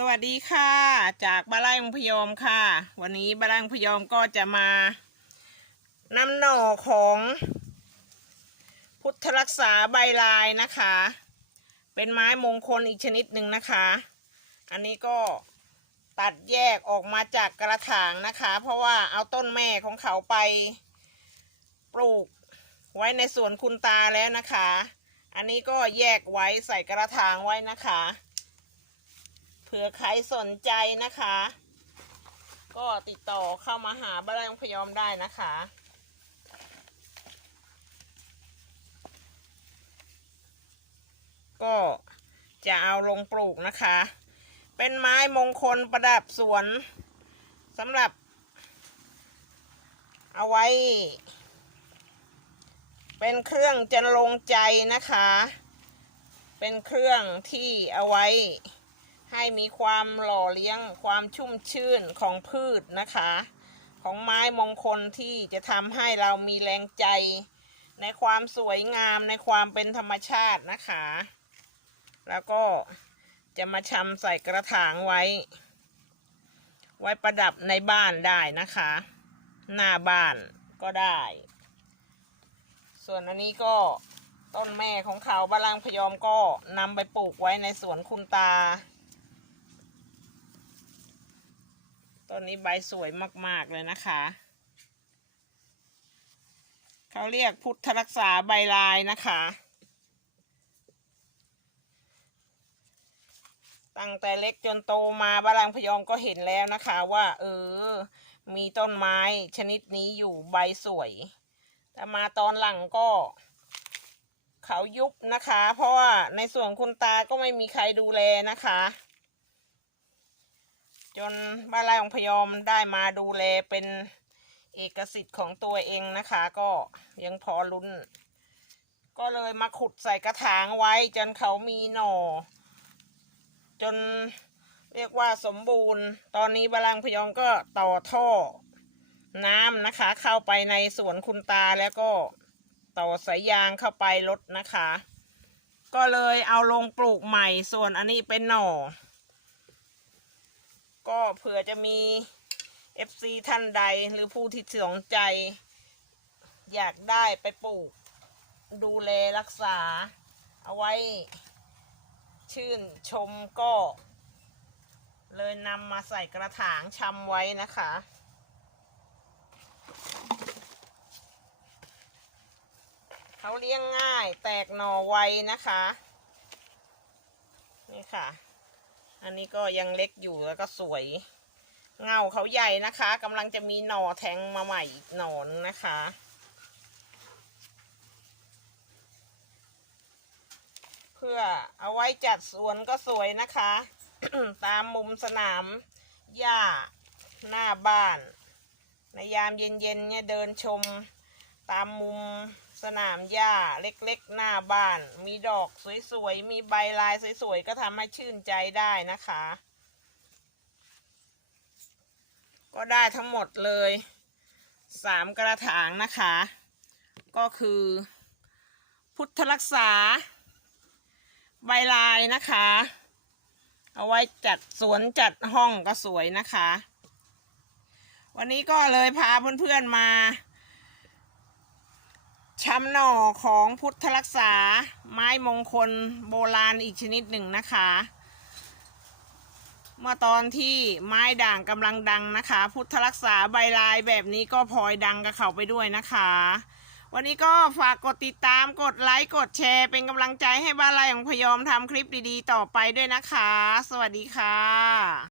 สวัสดีค่ะ จากบ้านไร่พยอมค่ะ วันนี้บ้านไร่พยอมก็จะมานำหน่อของ พุทธรักษาใบลายนะคะ เป็นไม้มงคลอีกชนิดหนึ่งนะคะ อันนี้ก็ตัดแยกออกมาจากกระถางนะคะ เพราะว่าเอาต้นแม่ของเขาไปปลูกไว้ในสวนคุณตาแล้วนะคะ อันนี้ก็แยกไว้ใส่กระถางไว้นะคะ เผื่อใครสนใจนะคะ ก็ติดต่อเข้ามาหาบ้านไร่พยอมได้นะคะก็จะเอาลงปลูกนะคะ เป็นไม้มงคลประดับสวนสำหรับ เอาไว้ เป็นเครื่องจันลงใจนะคะ เป็นเครื่องที่เอาไว้ ให้มีความหล่อเลี้ยงความชุ่มชื่นของพืชนะคะ ของไม้มงคลที่จะทำให้เรามีแรงใจ ในความสวยงามในความเป็นธรรมชาตินะคะ แล้วก็จะมาชำใส่กระถางไว้ ไว้ประดับในบ้านได้นะคะ หน้าบ้านก็ได้ ส่วนอันนี้ก็ต้นแม่ของเขาบาลังพยอมก็นำไปปลูกไว้ในสวนคุณตา ต้นนี้ใบสวยมาก ๆ เลยนะคะ เขาเรียกพุทธรักษาใบลายนะคะ ตั้งแต่เล็กจนโตมาบาลังพยอมก็เห็นแล้วนะคะว่า เออ มีต้นไม้ชนิดนี้อยู่ใบสวย แต่มาตอนหลังก็เขายุบนะคะ เพราะว่าในส่วนคุณตาก็ไม่มีใครดูแลนะคะ จนบ้านไร่องพยอมได้มาดูแลเป็นเอกสิทธิ์ของตัวเองนะคะ ก็ยังพอลุ้น ก็เลยมาขุดใส่กระถางไว้ จนเขามีหน่อ จนเรียกว่าสมบูรณ์ ตอนนี้บาลังพยองก็ต่อท่อน้ำนะคะ เข้าไปในสวนคุณตาแล้วก็ต่อสายยางเข้าไปลดนะคะ ก็เลยเอาลงปลูกใหม่ส่วนอันนี้เป็นหน่อ ก็เผื่อจะมี FC ท่านใดหรือผู้ที่สนใจ อยากได้ไปปลูก ดูแลรักษา เอาไว้ ชื่นชมก็ เลยนำมาใส่กระถางชำไว้นะคะเขาเลี้ยงง่ายแตกหน่อไวนะคะ นี่ค่ะ อันนี้ก็ยังเล็กอยู่แล้วก็สวย เงาเขาใหญ่นะคะกำลังจะมีหน่อแทงมาใหม่อีกหนอนนะคะ เพื่อเอาไว้จัดสวนก็สวยนะคะ ตามมุมสนามหญ้าหน้าบ้าน ในยามเย็นๆเนี่ยเดินชมตามมุม สนามหญ้าเล็กๆ หน้าบ้าน มีดอกสวยๆ มีใบลายสวยๆ ก็ทำให้ชื่นใจได้นะคะ ก็ได้ทั้งหมดเลยสามกระถางนะคะ ก็คือ พุทธรักษา ใบลายนะคะ เอาไว้จัดสวนจัดห้องก็สวยนะคะ วันนี้ก็เลยพาเพื่อนๆมา ช้ำหน่อของพุทธรักษา ไม้มงคลโบราณอีกชนิดหนึ่งนะคะ เมื่อตอนที่ไม้ด่างกำลังดังนะคะ พุทธรักษาใบลายแบบนี้ก็พลอยดังกับเขาไปด้วยนะคะ วันนี้ก็ฝากกดติดตามกดไลค์กดแชร์ เป็นกำลังใจให้บ้านไร่ของพยอมทำคลิปดีๆ ต่อไปด้วยนะคะ สวัสดีค่ะ